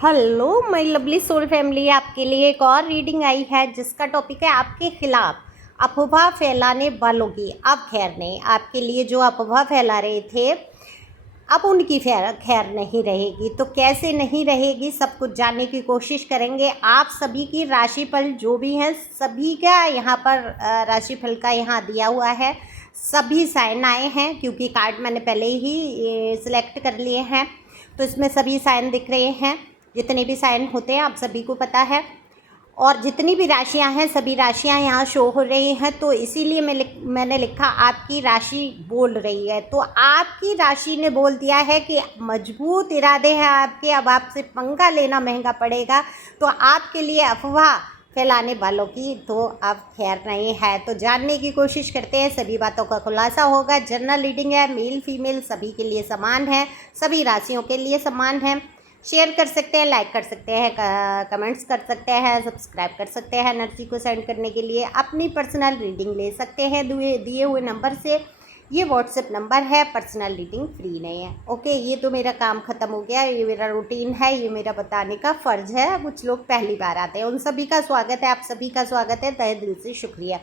Hello my lovely soul family, आपके लिए एक और रीडिंग आई है जिसका टॉपिक है आपके खिलाफ अफवाह फैलाने वालों की। अब खैर नहीं, आपके लिए जो अफवाह फैला रहे थे अब उनकी खैर नहीं रहेगी। तो कैसे नहीं रहेगी, सब कुछ जानने की कोशिश करेंगे। आप सभी की राशिफल जो भी हैं सभी का यहाँ पर राशिफल का यहाँ दिया हुआ है। सभी साइन आए हैं क्योंकि कार्ड मैंने पहले ही सिलेक्ट कर लिए हैं, तो इसमें सभी साइन दिख रहे हैं। जितने भी साइन होते हैं आप सभी को पता है, और जितनी भी राशियां हैं सभी राशियां यहाँ शो हो रही हैं। तो इसीलिए मैंने लिखा आपकी राशि बोल रही है। तो आपकी राशि ने बोल दिया है कि मजबूत इरादे हैं आपके, अब आपसे पंगा लेना महंगा पड़ेगा। तो आपके लिए अफवाह फैलाने वालों की तो अब खैर नहीं है। तो जानने की कोशिश करते हैं, सभी बातों का खुलासा होगा। जनरल रीडिंग है, मेल फीमेल सभी के लिए समान है, सभी राशियों के लिए समान है। शेयर कर सकते हैं, लाइक कर सकते हैं, कमेंट्स कर सकते हैं, सब्सक्राइब कर सकते हैं। एनर्जी को सेंड करने के लिए अपनी पर्सनल रीडिंग ले सकते हैं दिए हुए नंबर से। ये व्हाट्सएप नंबर है, पर्सनल रीडिंग फ्री नहीं है। ओके, ये तो मेरा काम ख़त्म हो गया, ये मेरा रूटीन है, ये मेरा बताने का फ़र्ज़ है। कुछ लोग पहली बार आते हैं, उन सभी का स्वागत है, आप सभी का स्वागत है, तहे दिल से शुक्रिया।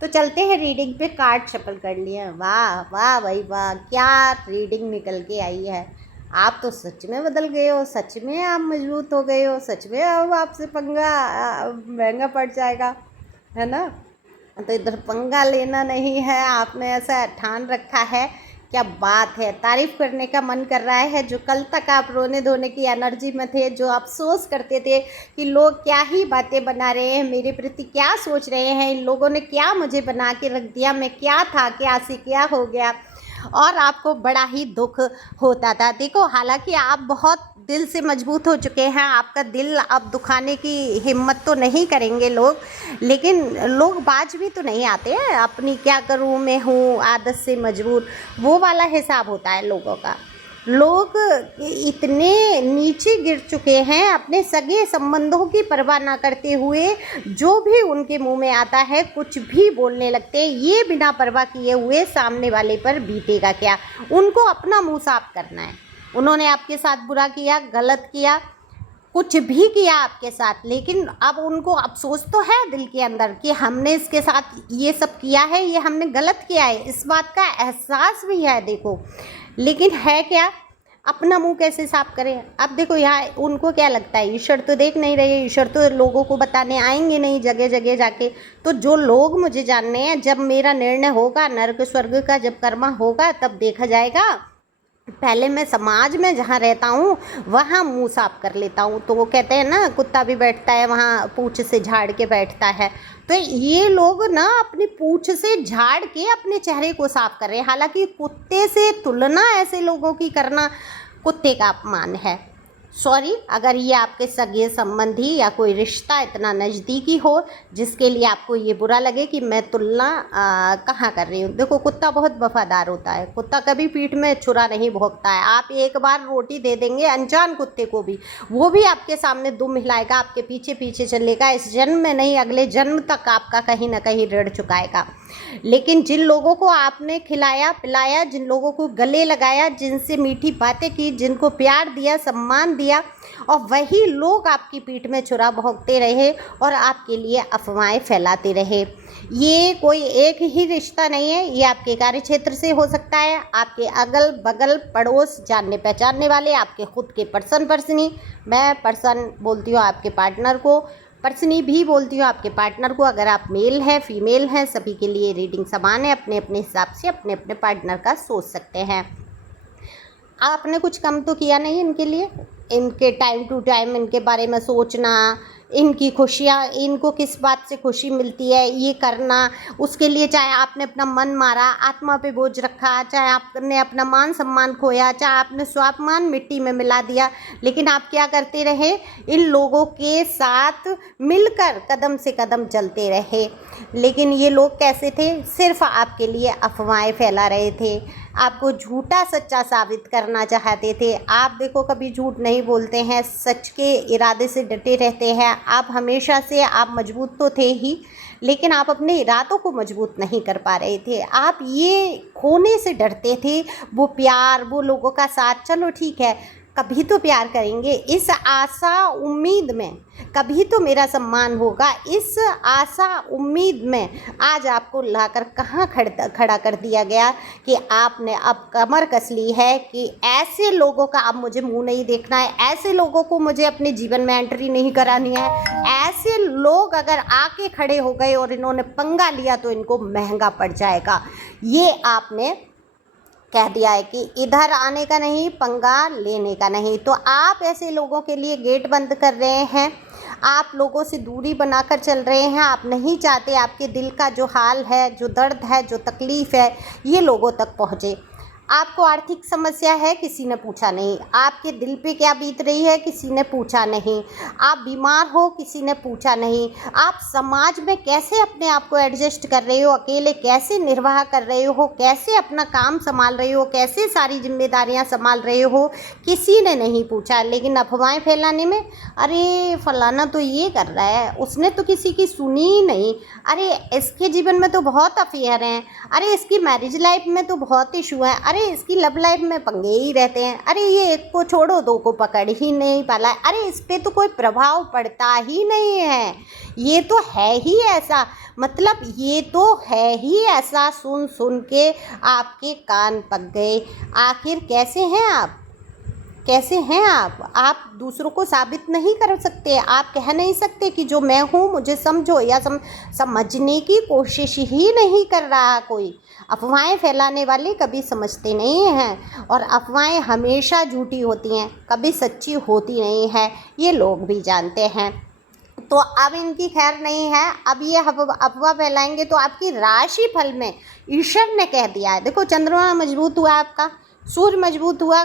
तो चलते हैं रीडिंग पे। कार्ड शफल कर लिए। वाह वाह भाई वाह, क्या रीडिंग निकल के आई है। आप तो सच में बदल गए हो, सच में आप मजबूत हो गए हो, सच में अब आपसे पंगा महंगा पड़ जाएगा, है ना। तो इधर पंगा लेना नहीं है, आपने ऐसा ठान रखा है। क्या बात है, तारीफ करने का मन कर रहा है। जो कल तक आप रोने धोने की एनर्जी में थे, जो अफसोस करते थे कि लोग क्या ही बातें बना रहे हैं मेरे प्रति, क्या सोच रहे हैं, इन लोगों ने क्या मुझे बना के रख दिया, मैं क्या था, क्या से क्या हो गया, और आपको बड़ा ही दुख होता था। देखो, हालांकि आप बहुत दिल से मजबूत हो चुके हैं, आपका दिल अब दुखाने की हिम्मत तो नहीं करेंगे लोग, लेकिन लोग बाज भी तो नहीं आते हैं अपनी क्या करूं मैं हूं आदत से मजबूर, वो वाला हिसाब होता है लोगों का। लोग इतने नीचे गिर चुके हैं अपने सगे संबंधों की परवाह ना करते हुए, जो भी उनके मुंह में आता है कुछ भी बोलने लगते हैं, ये बिना परवाह किए हुए सामने वाले पर बीतेगा क्या। उनको अपना मुंह साफ करना है। उन्होंने आपके साथ बुरा किया, गलत किया, कुछ भी किया आपके साथ, लेकिन अब उनको अफसोस तो है दिल के अंदर कि हमने इसके साथ ये सब किया है, ये हमने गलत किया है, इस बात का एहसास भी है। देखो, लेकिन है क्या, अपना मुंह कैसे साफ करें। अब देखो, यहाँ उनको क्या लगता है, ईश्वर तो देख नहीं रहे, ईश्वर तो लोगों को बताने आएंगे नहीं जगह जगह जाके। तो जो लोग मुझे जानने हैं, जब मेरा निर्णय होगा नर्क स्वर्ग का, जब कर्मा होगा तब देखा जाएगा। पहले मैं समाज में जहाँ रहता हूँ वहाँ मुंह साफ कर लेता हूँ। तो वो कहते हैं ना, कुत्ता भी बैठता है वहाँ पूँछ से झाड़ के बैठता है। तो ये लोग ना अपनी पूँछ से झाड़ के अपने चेहरे को साफ कर रहे हैं। हालांकि कुत्ते से तुलना ऐसे लोगों की करना कुत्ते का अपमान है। सॉरी, अगर ये आपके सगे संबंधी या कोई रिश्ता इतना नज़दीकी हो जिसके लिए आपको ये बुरा लगे कि मैं तुलना कहाँ कर रही हूँ। देखो, कुत्ता बहुत वफादार होता है, कुत्ता कभी पीठ में छुरा नहीं भोंकता है। आप एक बार रोटी दे देंगे अनजान कुत्ते को भी, वो भी आपके सामने दुम हिलाएगा, आपके पीछे पीछे चलेगा। इस जन्म में नहीं, अगले जन्म तक आपका कहीं ना कहीं ऋण चुकाएगा। लेकिन जिन लोगों को आपने खिलाया पिलाया, जिन लोगों को गले लगाया, जिनसे मीठी बातें की, जिनको प्यार दिया, सम्मान दिया, और वही लोग आपकी पीठ में छुरा भोंकते रहे और आपके लिए अफवाहें फैलाते रहे। ये कोई एक ही रिश्ता नहीं है, ये आपके कार्य क्षेत्र से हो सकता है, आपके अगल बगल पड़ोस, जानने पहचानने वाले, आपके खुद के पर्सनी। मैं पर्सन बोलती हूँ आपके पार्टनर को, पर्सनी भी बोलती हूँ आपके पार्टनर को। अगर आप मेल हैं फीमेल हैं, सभी के लिए रीडिंग समान है। अपने अपने हिसाब से अपने अपने पार्टनर का सोच सकते हैं। आपने कुछ कम तो किया नहीं इनके लिए। इनके टाइम टू टाइम इनके बारे में सोचना, इनकी खुशियाँ, इनको किस बात से खुशी मिलती है ये करना, उसके लिए चाहे आपने अपना मन मारा, आत्मा पे बोझ रखा, चाहे आपने अपना मान सम्मान खोया, चाहे आपने स्वाभिमान मिट्टी में मिला दिया, लेकिन आप क्या करते रहे, इन लोगों के साथ मिलकर कदम से कदम चलते रहे। लेकिन ये लोग कैसे थे, सिर्फ आपके लिए अफवाहें फैला रहे थे, आपको झूठा सच्चा साबित करना चाहते थे। आप देखो, कभी झूठ नहीं बोलते हैं, सच के इरादे से डटे रहते हैं। आप हमेशा से आप मजबूत तो थे ही, लेकिन आप अपने इरादों को मजबूत नहीं कर पा रहे थे। आप ये खोने से डरते थे, वो प्यार, वो लोगों का साथ। चलो ठीक है, कभी तो प्यार करेंगे, इस आशा उम्मीद में कभी तो मेरा सम्मान होगा, इस आशा उम्मीद में आज आपको लाकर कहाँ खड़ा कर दिया गया कि आपने अब कमर कस ली है कि ऐसे लोगों का अब मुझे मुंह नहीं देखना है, ऐसे लोगों को मुझे अपने जीवन में एंट्री नहीं करानी है। ऐसे लोग अगर आके खड़े हो गए और इन्होंने पंगा लिया तो इनको महंगा पड़ जाएगा। ये आपने कह दिया है कि इधर आने का नहीं, पंगा लेने का नहीं। तो आप ऐसे लोगों के लिए गेट बंद कर रहे हैं, आप लोगों से दूरी बनाकर चल रहे हैं। आप नहीं चाहते आपके दिल का जो हाल है, जो दर्द है, जो तकलीफ़ है, ये लोगों तक पहुँचे। आपको आर्थिक समस्या है, किसी ने पूछा नहीं। आपके दिल पे क्या बीत रही है, किसी ने पूछा नहीं। आप बीमार हो, किसी ने पूछा नहीं। आप समाज में कैसे अपने आप को एडजस्ट कर रहे हो, अकेले कैसे निर्वाह कर रहे हो, कैसे अपना काम संभाल रहे हो, कैसे सारी जिम्मेदारियां संभाल रहे हो, किसी ने नहीं पूछा। लेकिन अफवाहें फैलाने में, अरे फलाना तो ये कर रहा है, उसने तो किसी की सुनी ही नहीं, अरे इसके जीवन में तो बहुत अफेयर हैं, अरे इसकी मैरिज लाइफ में तो बहुत इशू है, अरे इसकी लव लाइफ में पंगे ही रहते हैं, अरे ये एक को छोड़ो दो को पकड़ ही नहीं पाला, अरे इस पे तो कोई प्रभाव पड़ता ही नहीं है, ये तो है ही ऐसा। मतलब ये तो है ही ऐसा। सुन सुन के आपके कान पक गए। आखिर कैसे हैं आप, कैसे हैं आप दूसरों को साबित नहीं कर सकते। आप कह नहीं सकते कि जो मैं हूँ मुझे समझो, या समझने की कोशिश ही नहीं कर रहा कोई। अफवाहें फैलाने वाले कभी समझते नहीं हैं, और अफवाहें हमेशा झूठी होती हैं, कभी सच्ची होती नहीं है, ये लोग भी जानते हैं। तो अब इनकी खैर नहीं है। अब ये अफवाह फैलाएंगे तो आपकी राशि फल में ईश्वर ने कह दिया है, देखो चंद्रमा मजबूत हुआ, आपका सूर्य मजबूत हुआ,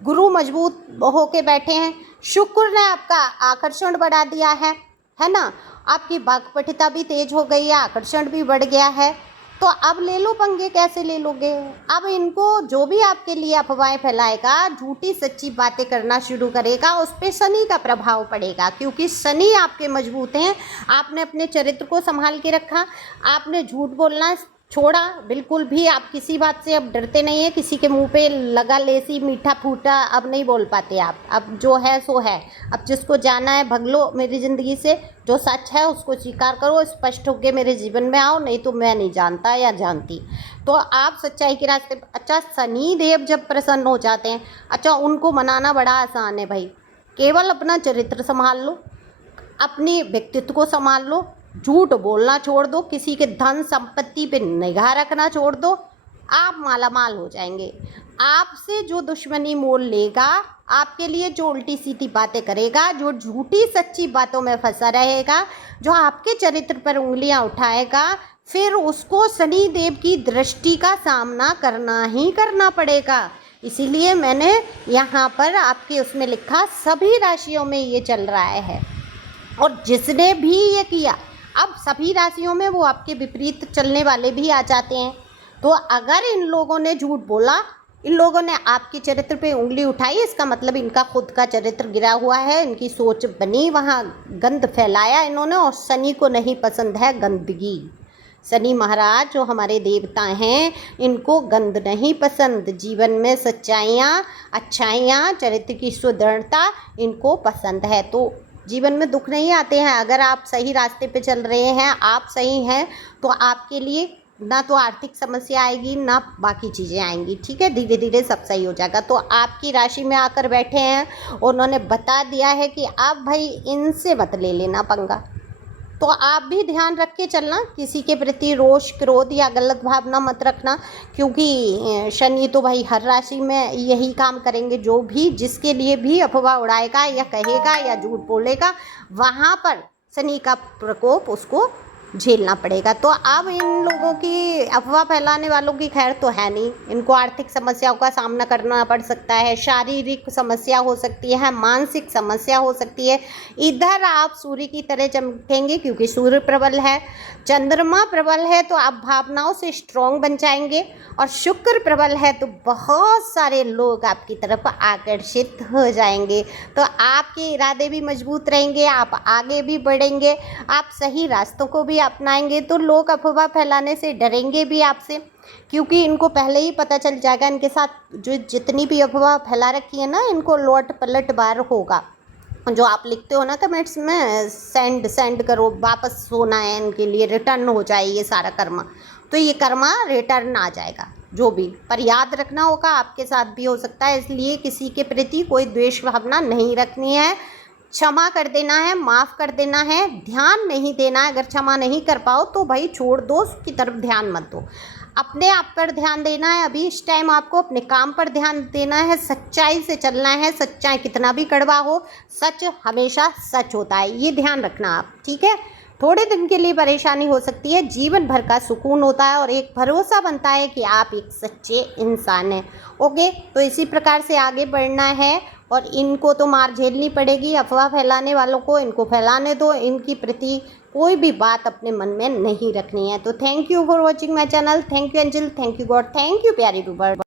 गुरु मजबूत होके बैठे हैं, शुक्र ने आपका आकर्षण बढ़ा दिया है ना। आपकी वाक्पटुता भी तेज हो गई है, आकर्षण भी बढ़ गया है। तो अब ले लो पंगे, कैसे ले लोगे। अब इनको जो भी आपके लिए अफवाहें फैलाएगा, झूठी सच्ची बातें करना शुरू करेगा, उस पर शनि का प्रभाव पड़ेगा, क्योंकि शनि आपके मजबूत हैं। आपने अपने चरित्र को संभाल के रखा, आपने झूठ बोलना छोड़ा बिल्कुल भी। आप किसी बात से अब डरते नहीं हैं, किसी के मुंह पे लगा लेसी मीठा फूटा अब नहीं बोल पाते आप। अब जो है सो है, अब जिसको जाना है भग लो मेरी ज़िंदगी से, जो सच है उसको स्वीकार करो, स्पष्ट होकर मेरे जीवन में आओ, नहीं तो मैं नहीं जानता या जानती। तो आप सच्चाई के रास्ते। अच्छा, शनि देव जब प्रसन्न हो जाते हैं, अच्छा उनको मनाना बड़ा आसान है भाई। केवल अपना चरित्र संभाल लो, अपनी व्यक्तित्व को संभाल लो, झूठ बोलना छोड़ दो, किसी के धन संपत्ति पे निगाह रखना छोड़ दो, आप मालामाल हो जाएंगे। आपसे जो दुश्मनी मोल लेगा, आपके लिए जो उल्टी सीधी बातें करेगा, जो झूठी सच्ची बातों में फंसा रहेगा, जो आपके चरित्र पर उंगलियां उठाएगा, फिर उसको शनि देव की दृष्टि का सामना करना ही करना पड़ेगा। इसीलिए मैंने यहाँ पर आपके उसमें लिखा सभी राशियों में ये चल रहा है। और जिसने भी ये किया, अब सभी राशियों में वो आपके विपरीत चलने वाले भी आ जाते हैं। तो अगर इन लोगों ने झूठ बोला, इन लोगों ने आपके चरित्र पे उंगली उठाई, इसका मतलब इनका खुद का चरित्र गिरा हुआ है, इनकी सोच बनी, वहाँ गंद फैलाया इन्होंने। और शनि को नहीं पसंद है गंदगी। शनि महाराज जो हमारे देवता हैं, इनको गंद नहीं पसंद। जीवन में सच्चाइयाँ, अच्छाइयाँ, चरित्र की सुदृढ़ता इनको पसंद है। तो जीवन में दुख नहीं आते हैं। अगर आप सही रास्ते पे चल रहे हैं, आप सही हैं, तो आपके लिए ना तो आर्थिक समस्या आएगी, ना बाकी चीज़ें आएंगी। ठीक है, धीरे धीरे सब सही हो जाएगा। तो आपकी राशि में आकर बैठे हैं, उन्होंने बता दिया है कि आप भाई इनसे मत ले लेना पंगा। तो आप भी ध्यान रख के चलना, किसी के प्रति रोष, क्रोध या गलत भावना मत रखना, क्योंकि शनि तो भाई हर राशि में यही काम करेंगे। जो भी जिसके लिए भी अफवाह उड़ाएगा या कहेगा या झूठ बोलेगा, वहाँ पर शनि का प्रकोप उसको झेलना पड़ेगा। तो अब इन लोगों की, अफवाह फैलाने वालों की खैर तो है नहीं। इनको आर्थिक समस्याओं का सामना करना पड़ सकता है, शारीरिक समस्या हो सकती है, मानसिक समस्या हो सकती है। इधर आप सूर्य की तरह चमकेंगे, क्योंकि सूर्य प्रबल है, चंद्रमा प्रबल है, तो आप भावनाओं से स्ट्रॉन्ग बन जाएंगे। और शुक्र प्रबल है तो बहुत सारे लोग आपकी तरफ आकर्षित हो जाएंगे। तो आपके इरादे भी मजबूत रहेंगे, आप आगे भी बढ़ेंगे, आप सही रास्तों को भी अपनाएंगे तो लोग अफवाह फैलाने से डरेंगे भी आपसे, क्योंकि इनको पहले ही पता चल जाएगा इनके साथ जो जितनी भी अफवाह फैला रखी है ना, इनको लौट पलट बार होगा। जो आप लिखते हो ना कमेंट्स में, सेंड करो, वापस होना है इनके लिए, रिटर्न हो जाए ये सारा कर्मा, तो ये कर्मा रिटर्न आ जाएगा जो भी। पर याद रखना होगा आपके साथ भी हो सकता है, इसलिए किसी के प्रति कोई द्वेष भावना नहीं रखनी है, क्षमा कर देना है, माफ़ कर देना है, ध्यान नहीं देना है। अगर क्षमा नहीं कर पाओ तो भाई छोड़ दो, उसकी तरफ ध्यान मत दो, अपने आप पर ध्यान देना है। अभी इस टाइम आपको अपने काम पर ध्यान देना है, सच्चाई से चलना है। सच्चाई कितना भी कड़वा हो, सच हमेशा सच होता है, ये ध्यान रखना आप, ठीक है। थोड़े दिन के लिए परेशानी हो सकती है, जीवन भर का सुकून होता है और एक भरोसा बनता है कि आप एक सच्चे इंसान हैं। ओके, तो इसी प्रकार से आगे बढ़ना है और इनको तो मार झेलनी पड़ेगी, अफवाह फैलाने वालों को, इनको फैलाने दो, इनकी प्रति कोई भी बात अपने मन में नहीं रखनी है। तो thank you for watching my channel, thank you angel, thank you God, thank you प्यारी व्यूअर।